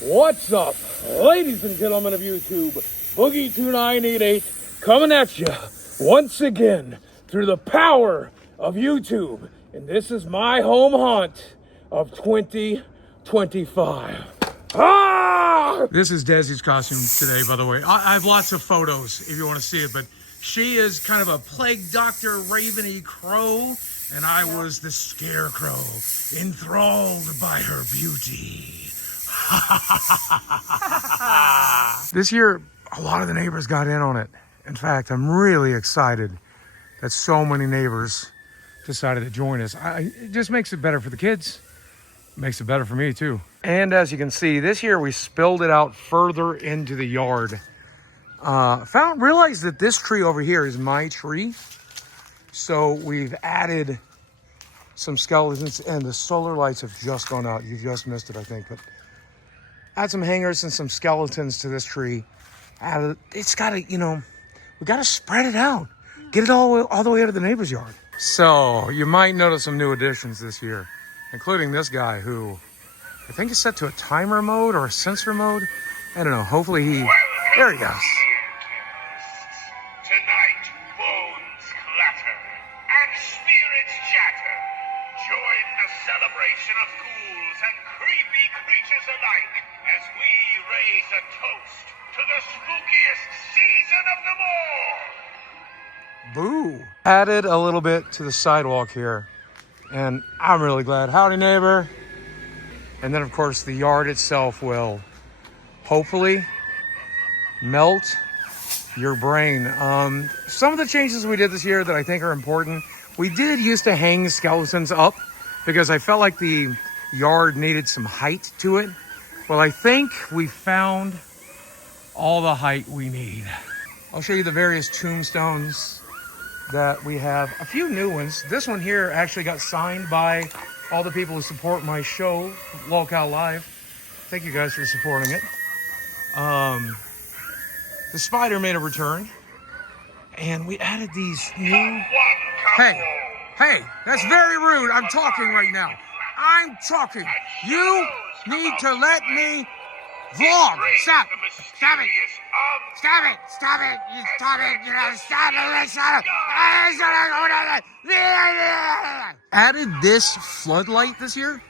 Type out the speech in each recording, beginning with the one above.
What's up, ladies and gentlemen of YouTube? Boogie2988 coming at you once again through the power of YouTube. And this is my home haunt of 2025. Ah! This is Desi's costume today, by the way. I have lots of photos if you want to see it, but she is kind of a plague doctor, raveny crow, and I was the scarecrow, enthralled by her beauty. This year, a lot of the neighbors got in on it. In fact, I'm really excited that so many neighbors decided to join us. It just makes it better for the kids. It makes it better for me too. And as you can see, this year we spilled it out further into the yard. Realized that this tree over here is my tree. So we've added some skeletons, and the solar lights have just gone out. You just missed it, I think, but add some hangers and some skeletons to this tree. It's got to, we got to spread it out. Get it all the way out of the neighbor's yard. So you might notice some new additions this year, including this guy who I think is set to a timer mode or a sensor mode. I don't know. Hopefully there he goes. Tonight, bones clatter and spirits chatter. Join the celebration of ghouls and creepy creatures alike as we raise a toast to the spookiest season of them all. Boo. Added a little bit to the sidewalk here, and I'm really glad. Howdy, neighbor. And then, of course, the yard itself will hopefully melt your brain. Some of the changes we did this year that I think are important. We did used to hang skeletons up because I felt like the yard needed some height to it. Well, I think we found all the height we need. I'll show you the various tombstones that we have. A few new ones. This one here actually got signed by all the people who support my show, Locale Live. Thank you guys for supporting it. The spider made a return, and we added these new... Hey, that's very rude. I'm talking right now. I'm talking. You need to let me vlog. Stop it. You stop it. Added this floodlight this year,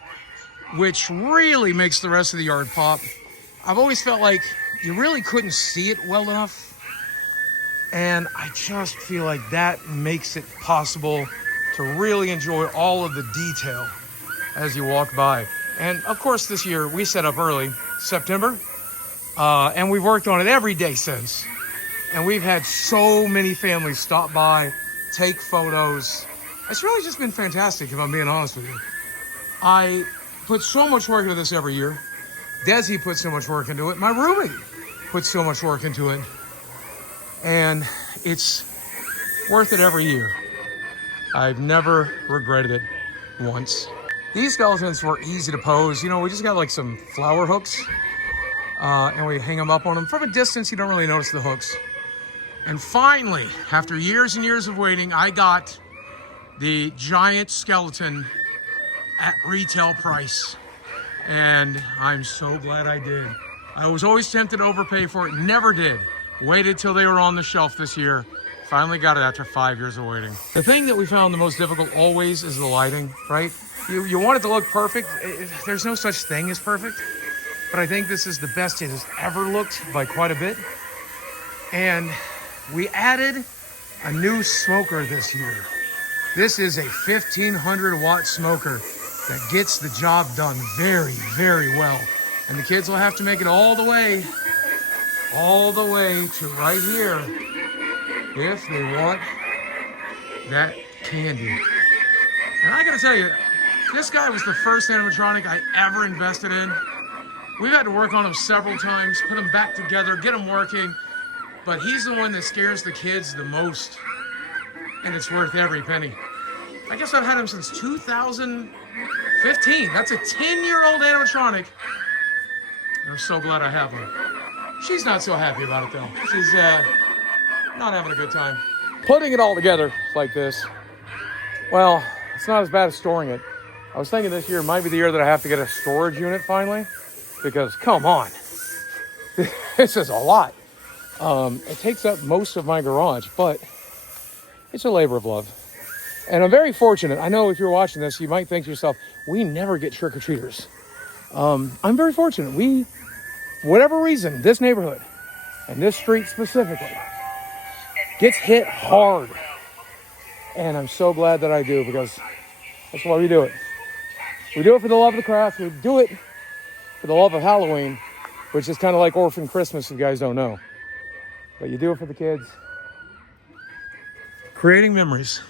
which really makes the rest of the yard pop. I've always felt like you really couldn't see it well enough, and I just feel like that makes it possible to really enjoy all of the detail as you walk by. And of course, this year we set up early, September, and we've worked on it every day since. And we've had so many families stop by, take photos. It's really just been fantastic, if I'm being honest with you. I put so much work into this every year. Desi put so much work into it. My roommate put so much work into it. And it's worth it every year. I've never regretted it once. These skeletons were easy to pose. We just got like some flower hooks, and we hang them up on them. From a distance, you don't really notice the hooks. And finally, after years and years of waiting, I got the giant skeleton at retail price. And I'm so glad I did. I was always tempted to overpay for it, never did. Waited till they were on the shelf this year. Finally got it after 5 years of waiting. The thing that we found the most difficult always is the lighting, right? You want it to look perfect. There's no such thing as perfect. But I think this is the best it has ever looked by quite a bit. And we added a new smoker this year. This is a 1500 watt smoker that gets the job done very, very well. And the kids will have to make it all the way to right here if they want that candy. And I gotta tell you, this guy was the first animatronic I ever invested in. We've had to work on him several times, put him back together, get him working, but he's the one that scares the kids the most, and it's worth every penny. I guess I've had him since 2015. That's a 10-year-old animatronic. And I'm so glad I have him. She's not so happy about it though. She's not having a good time. Putting it all together like this, well, it's not as bad as storing it. I was thinking this year might be the year that I have to get a storage unit finally. because come on, this is a lot. It takes up most of my garage, but it's a labor of love. And I'm very fortunate. I know if you're watching this, you might think to yourself, we never get trick-or-treaters. I'm very fortunate. Whatever reason, this neighborhood and this street specifically gets hit hard. And I'm so glad that I do, because that's why we do it. We do it for the love of the craft. We do it for the love of Halloween, which is kind of like Orphan Christmas if you guys don't know. But you do it for the kids. Creating memories.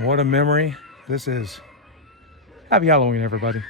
What a memory this is. Happy Halloween, everybody.